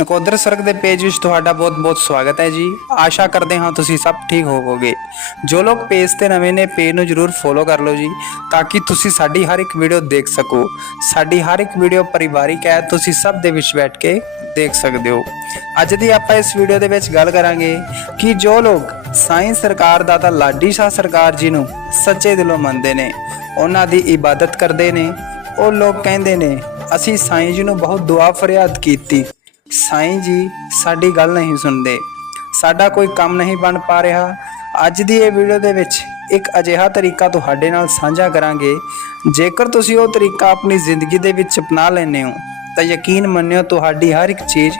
ਨਕੋਦਰ ਸਰਗ ਦੇ ਪੇਜ ਵਿੱਚ ਤੁਹਾਡਾ ਬਹੁਤ-ਬਹੁਤ ਸਵਾਗਤ ਹੈ ਜੀ। ਆਸ਼ਾ ਕਰਦੇ ਹਾਂ ਤੁਸੀਂ ਸਭ ਠੀਕ ਹੋਵੋਗੇ। ਜੋ ਲੋਕ ਪੇਜ ਤੇ ਨਵੇਂ ਨੇ, ਪੇਜ ਨੂੰ ਜਰੂਰ ਫੋਲੋ ਕਰ ਲਓ ਜੀ, ਤਾਂ ਕਿ ਤੁਸੀਂ ਸਾਡੀ ਹਰ ਇੱਕ ਵੀਡੀਓ ਦੇਖ ਸਕੋ। ਸਾਡੀ ਹਰ ਇੱਕ ਵੀਡੀਓ ਪਰਿਵਾਰਿਕ ਹੈ, ਤੁਸੀਂ ਸਭ ਦੇ ਵਿੱਚ ਬੈਠ ਕੇ ਦੇਖ ਸਕਦੇ ਹੋ। ਅੱਜ ਦੀ ਆਪਾਂ ਇਸ ਵੀਡੀਓ ਦੇ ਵਿੱਚ ਗੱਲ ਕਰਾਂਗੇ ਕਿ ਜੋ ਲੋਕ ਸਾਇੰਸ ਸਰਕਾਰ ਦਾ ਤਾਂ ਲਾਡੀ ਸ਼ਾਹ ਸਰਕਾਰ ਜੀ ਨੂੰ ਸੱਚੇ ਦਿਲੋਂ ਮੰਨਦੇ ਨੇ, ਉਹਨਾਂ ਦੀ ਇਬਾਦਤ ਕਰਦੇ ਨੇ। ਉਹ ਲੋਕ ਕਹਿੰਦੇ ਨੇ, ਅਸੀਂ ਸਾਈਂ ਜੀ ਨੂੰ ਬਹੁਤ ਦੁਆ ਫਰਿਆਦ ਕੀਤੀ। ਸਾਈਂ ਜੀ, ਸਾਡੀ ਗੱਲ ਨਹੀਂ ਸੁਣਦੇ। ਸਾਡਾ ਕੋਈ ਕੰਮ ਨਹੀਂ ਬਣ ਪਾ ਰਿਹਾ। ਅੱਜ ਦੀ ਇਹ ਵੀਡੀਓ ਦੇ ਵਿੱਚ ਇੱਕ ਅਜਿਹਾ ਤਰੀਕਾ ਤੁਹਾਡੇ ਨਾਲ ਸਾਂਝਾ ਕਰਾਂਗੇ। ਜੇਕਰ ਤੁਸੀਂ ਉਹ ਤਰੀਕਾ ਆਪਣੀ ਜ਼ਿੰਦਗੀ ਦੇ ਵਿੱਚ ਅਪਣਾ ਲੈਂਦੇ ਹੋ, ਤਾਂ ਯਕੀਨ ਮੰਨਿਓ ਤੁਹਾਡੀ ਹਰ ਇੱਕ ਚੀਜ਼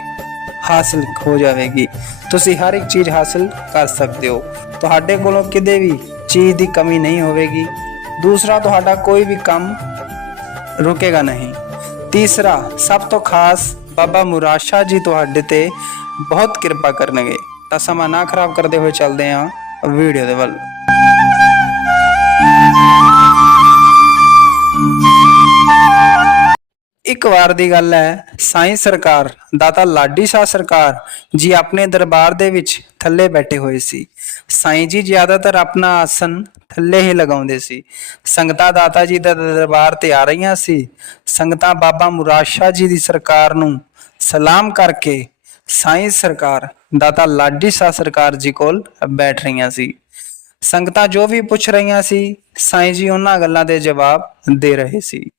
ਹਾਸਲ ਹੋ ਜਾਵੇਗੀ। ਤੁਸੀਂ ਹਰ ਇੱਕ ਚੀਜ਼ ਹਾਸਲ ਕਰ ਸਕਦੇ ਹੋ। ਤੁਹਾਡੇ ਕੋਲੋਂ ਕਿਤੇ ਵੀ ਚੀਜ਼ ਦੀ ਕਮੀ ਨਹੀਂ ਹੋਵੇਗੀ। ਦੂਸਰਾ, ਤੁਹਾਡਾ ਕੋਈ ਵੀ ਕੰਮ ਰੁਕੇਗਾ ਨਹੀਂ। ਤੀਸਰਾ, ਸਭ ਤੋਂ ਖਾਸ ਬਾਬਾ ਮੁਰਾਸ਼ਾ ਜੀ ਤੁਹਾਡੇ ਤੇ ਬਹੁਤ ਕਿਰਪਾ ਕਰਨਗੇ। ਤਾਂ ਸਮਾਂ ਨਾ ਖਰਾਬ ਕਰਦੇ ਹੋਏ ਚੱਲਦੇ ਹਾਂ ਵੀਡੀਓ ਦੇ ਵੱਲ। ਇੱਕ ਵਾਰ ਦੀ ਗੱਲ ਹੈ, ਸਾਈਂ ਸਰਕਾਰ, ਦਾਤਾ ਲਾਡੀ ਸ਼ਾਹ ਸਰਕਾਰ ਜੀ ਆਪਣੇ ਦਰਬਾਰ ਦੇ ਵਿੱਚ ਥੱਲੇ ਬੈਠੇ ਹੋਏ ਸੀ। ਸਾਈਂ ਜੀ ਜ਼ਿਆਦਾਤਰ ਆਪਣਾ ਆਸਨ ਥੱਲੇ ਹੀ ਲਗਾਉਂਦੇ ਸੀ। ਸੰਗਤਾਂ ਦਾਤਾ ਜੀ ਦਾ ਦਰਬਾਰ ਤੇ ਆ ਰਹੀਆਂ ਸੀ। ਸੰਗਤਾਂ ਬਾਬਾ ਮੁਰਾਦ ਸ਼ਾਹ ਜੀ ਦੀ ਸਰਕਾਰ ਨੂੰ ਸਲਾਮ ਕਰਕੇ ਸਾਈਂ ਸਰਕਾਰ, ਦਾਤਾ ਲਾਡੀ ਸ਼ਾਹ ਸਰਕਾਰ ਜੀ ਕੋਲ ਬੈਠ ਰਹੀਆਂ ਸੀ। ਸੰਗਤਾਂ ਜੋ ਵੀ ਪੁੱਛ ਰਹੀਆਂ ਸੀ, ਸਾਈਂ ਜੀ ਉਹਨਾਂ ਗੱਲਾਂ ਦੇ ਜਵਾਬ ਦੇ ਰਹੇ ਸੀ।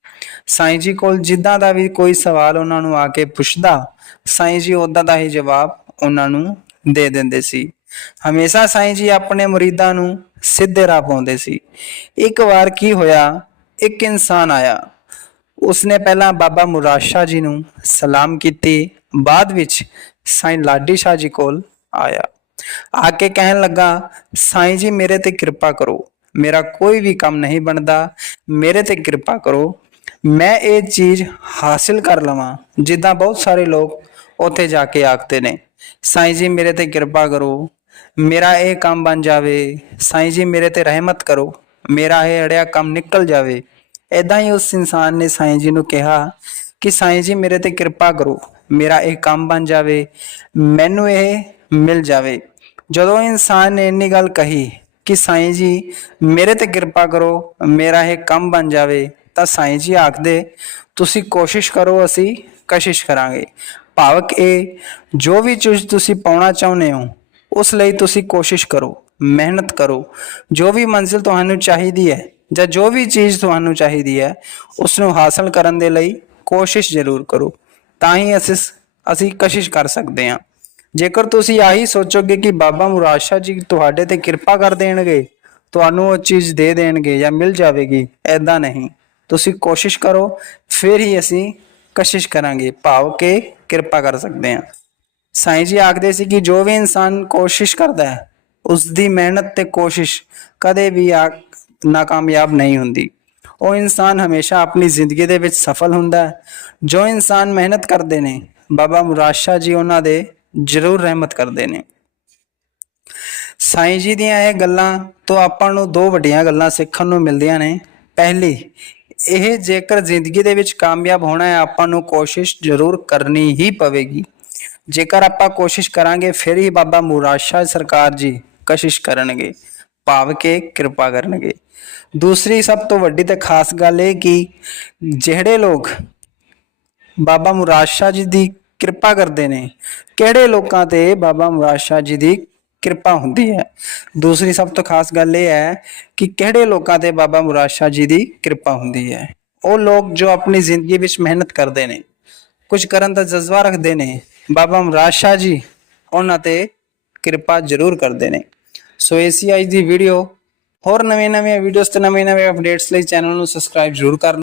ਸਾਈਂ ਜੀ ਕੋਲ ਜਿੱਦਾਂ ਦਾ ਵੀ ਕੋਈ ਸਵਾਲ ਉਹਨਾਂ ਨੂੰ ਆ ਕੇ ਪੁੱਛਦਾ, ਸਾਈਂ ਜੀ ਉਦਾਂ ਦਾ ਹੀ ਜਵਾਬ ਉਹਨਾਂ ਨੂੰ ਦੇ ਦਿੰਦੇ ਸੀ। ਹਮੇਸ਼ਾ ਸਾਈਂ ਜੀ ਆਪਣੇ ਮੁਰੀਦਾਂ ਨੂੰ ਸਿੱਧੇ ਰਾਹ ਪਾਉਂਦੇ ਸੀ। ਇੱਕ ਵਾਰ ਕੀ ਹੋਇਆ, ਇੱਕ ਇਨਸਾਨ ਆਇਆ। ਉਸਨੇ ਪਹਿਲਾਂ ਬਾਬਾ ਮੁਰਾਦ ਸ਼ਾਹ ਜੀ ਨੂੰ ਸਲਾਮ ਕੀਤੀ, ਬਾਅਦ ਵਿੱਚ ਸਾਈਂ ਲਾਡੀ ਸ਼ਾਹ ਜੀ ਕੋਲ ਆਇਆ। ਆ ਕੇ ਕਹਿਣ ਲੱਗਾ, ਸਾਈਂ ਜੀ, ਮੇਰੇ ਤੇ ਕਿਰਪਾ ਕਰੋ। ਮੇਰਾ ਕੋਈ ਵੀ ਕੰਮ ਨਹੀਂ ਬਣਦਾ। ਮੇਰੇ ਤੇ ਕਿਰਪਾ ਕਰੋ। ਮੈਂ ਇਹ ਚੀਜ਼ ਹਾਸਿਲ ਕਰ ਲਵਾਂ, ਜਿੱਦਾਂ ਬਹੁਤ ਸਾਰੇ ਲੋਕ ਉੱਥੇ ਜਾ ਕੇ ਆਖਦੇ ਨੇ। ਸਾਈਂ ਜੀ, ਮੇਰੇ ਤੇ ਕਿਰਪਾ ਕਰੋ। ਮੇਰਾ ਇਹ ਕੰਮ ਬਣ ਜਾਵੇ। ਸਾਈਂ ਜੀ, ਮੇਰੇ ਤੇ ਰਹਿਮਤ ਕਰੋ। ਮੇਰਾ ਇਹ ਅੜਿਆ ਕੰਮ ਨਿਕਲ ਜਾਵੇ। ਐਦਾਂ ਹੀ ਉਸ ਇਨਸਾਨ ਨੇ ਸਾਈਂ ਜੀ ਨੂੰ ਕਿਹਾ ਕਿ, ਸਾਈਂ ਜੀ, ਮੇਰੇ ਤੇ ਕਿਰਪਾ ਕਰੋ। ਮੇਰਾ ਇਹ ਕੰਮ ਬਣ ਜਾਵੇ। ਮੈਨੂੰ ਇਹ ਮਿਲ ਜਾਵੇ। ਜਦੋਂ ਇਨਸਾਨ ਨੇ ਇੰਨੀ ਗੱਲ ਕਹੀ ਕਿ ਸਾਈਂ ਜੀ, ਮੇਰੇ ਤੇ ਕਿਰਪਾ ਕਰੋ, ਮੇਰਾ ਇਹ ਕੰਮ ਬਣ ਜਾਵੇ, ਤਾਂ ਸਾਈਂ ਜੀ ਆਖਦੇ, ਤੁਸੀਂ ਕੋਸ਼ਿਸ਼ ਕਰੋ, ਅਸੀਂ ਕਸ਼ਿਸ਼ ਕਰਾਂਗੇ। ਭਾਵਕ ਇਹ, ਜੋ ਵੀ ਚੀਜ਼ ਤੁਸੀਂ ਪਾਉਣਾ ਚਾਹੁੰਦੇ ਹੋ, ਉਸ ਲਈ ਤੁਸੀਂ ਕੋਸ਼ਿਸ਼ ਕਰੋ, ਮਿਹਨਤ ਕਰੋ। ਜੋ ਵੀ ਮੰਜ਼ਿਲ ਤੁਹਾਨੂੰ ਚਾਹੀਦੀ ਹੈ, ਜਾਂ ਜੋ ਵੀ ਚੀਜ਼ ਤੁਹਾਨੂੰ ਚਾਹੀਦੀ ਹੈ ਉਸ ਨੂੰ ਹਾਸਲ ਕਰਨ ਦੇ ਲਈ ਕੋਸ਼ਿਸ਼ ਜ਼ਰੂਰ ਕਰੋ। ਤਾਂ ਹੀ ਅਸੀਂ ਅਸੀਂ ਕਸ਼ਿਸ਼ ਕਰ ਸਕਦੇ ਹਾਂ। ਜੇਕਰ ਤੁਸੀਂ ਆਹੀ ਸੋਚੋਗੇ ਕਿ ਬਾਬਾ ਮੁਰਾਦ ਸ਼ਾਹ ਜੀ ਤੁਹਾਡੇ ਤੇ ਕਿਰਪਾ ਕਰ ਦੇਣਗੇ, ਤੁਹਾਨੂੰ ਉਹ ਚੀਜ਼ ਦੇ ਦੇਣਗੇ ਜਾਂ ਮਿਲ ਜਾਵੇਗੀ ਐਦਾਂ ਨਹੀਂ। ਤੁਸੀਂ ਕੋਸ਼ਿਸ਼ ਕਰੋ, ਫਿਰ ਹੀ ਅਸੀਂ ਕਸ਼ਿਸ਼ ਕਰਾਂਗੇ, ਭਾਵ ਕਿ ਕਿਰਪਾ ਕਰ ਸਕਦੇ ਹਾਂ। ਸਾਈਂ ਜੀ ਆਖਦੇ ਸੀ ਕਿ ਜੋ ਵੀ ਇਨਸਾਨ ਕੋਸ਼ਿਸ਼ ਕਰਦਾ ਹੈ ਉਸ ਦੀ ਮਿਹਨਤ ਤੇ ਕੋਸ਼ਿਸ਼ ਕਦੇ ਵੀ ਆ ਨਾਕਾਮਯਾਬ ਨਹੀਂ ਹੁੰਦੀ। ਉਹ ਇਨਸਾਨ ਹਮੇਸ਼ਾ ਆਪਣੀ ਜ਼ਿੰਦਗੀ ਦੇ ਵਿੱਚ ਸਫਲ ਹੁੰਦਾ ਹੈ। ਜੋ ਇਨਸਾਨ ਮਿਹਨਤ ਕਰਦੇ ਨੇ, ਬਾਬਾ ਮੁਰਾਦ ਜੀ ਉਹਨਾਂ ਦੇ ਜ਼ਰੂਰ ਰਹਿਮਤ ਕਰਦੇ ਨੇ। ਸਾਈਂ ਜੀ ਦੀਆਂ ਇਹ ਗੱਲਾਂ ਤੋਂ ਆਪਾਂ ਨੂੰ ਦੋ ਵੱਡੀਆਂ ਗੱਲਾਂ ਸਿੱਖਣ ਨੂੰ ਮਿਲਦੀਆਂ ਨੇ। ਪਹਿਲੀ, ਇਹ ਜੇਕਰ ਜ਼ਿੰਦਗੀ ਦੇ ਵਿੱਚ ਕਾਮਯਾਬ ਹੋਣਾ ਹੈ, ਆਪਾਂ ਨੂੰ ਕੋਸ਼ਿਸ਼ ਜ਼ਰੂਰ ਕਰਨੀ ਹੀ ਪਵੇਗੀ। ਜੇਕਰ ਆਪਾਂ ਕੋਸ਼ਿਸ਼ ਕਰਾਂਗੇ, ਫਿਰ ਹੀ ਬਾਬਾ ਮੁਰਾਦ ਸਰਕਾਰ ਜੀ ਕਸ਼ਿਸ਼ ਕਰਨਗੇ, ਭਾਵ ਕੇ ਕਿਰਪਾ ਕਰਨਗੇ। ਦੂਸਰੀ, ਸਭ ਤੋਂ ਵੱਡੀ ਤੇ ਖਾਸ ਗੱਲ ਇਹ ਕਿ ਜਿਹੜੇ ਲੋਕ ਬਾਬਾ ਮੁਰਾਦ ਜੀ ਦੀ ਕਿਰਪਾ ਕਰਦੇ ਨੇ। ਕਿਹੜੇ ਲੋਕਾਂ ਤੇ ਬਾਬਾ ਮੁਰਾਦ ਸ਼ਾਹ ਜੀ ਦੀ ਕਿਰਪਾ ਹੁੰਦੀ ਹੈ? ਦੂਸਰੀ ਸਭ ਤੋਂ ਖਾਸ ਗੱਲ ਇਹ ਹੈ ਕਿ ਕਿਹੜੇ ਲੋਕਾਂ ਤੇ ਬਾਬਾ ਮੁਰਾਦ ਸ਼ਾਹ ਜੀ ਦੀ ਕਿਰਪਾ ਹੁੰਦੀ ਹੈ? ਉਹ ਲੋਕ ਜੋ ਆਪਣੀ ਜ਼ਿੰਦਗੀ ਵਿੱਚ ਮਿਹਨਤ ਕਰਦੇ ਨੇ, ਕੁਝ ਕਰਨ ਦਾ ਜਜ਼ਬਾ ਰੱਖਦੇ ਨੇ, ਬਾਬਾ ਮੁਰਾਦ ਸ਼ਾਹ ਜੀ ਉਹਨਾਂ ਤੇ ਕਿਰਪਾ ਜ਼ਰੂਰ ਕਰਦੇ ਨੇ। ਸੋ ਐਸੀ ਅੱਜ ਦੀ ਵੀਡੀਓ ਹੋਰ ਨਵੇਂ ਨਵੇਂ ਵੀਡੀਓਜ਼ ਤੇ ਨਵੇਂ ਨਵੇਂ ਅਪਡੇਟਸ ਲਈ ਚੈਨਲ ਨੂੰ ਸਬਸਕ੍ਰਾਈਬ ਜ਼ਰੂਰ ਕਰ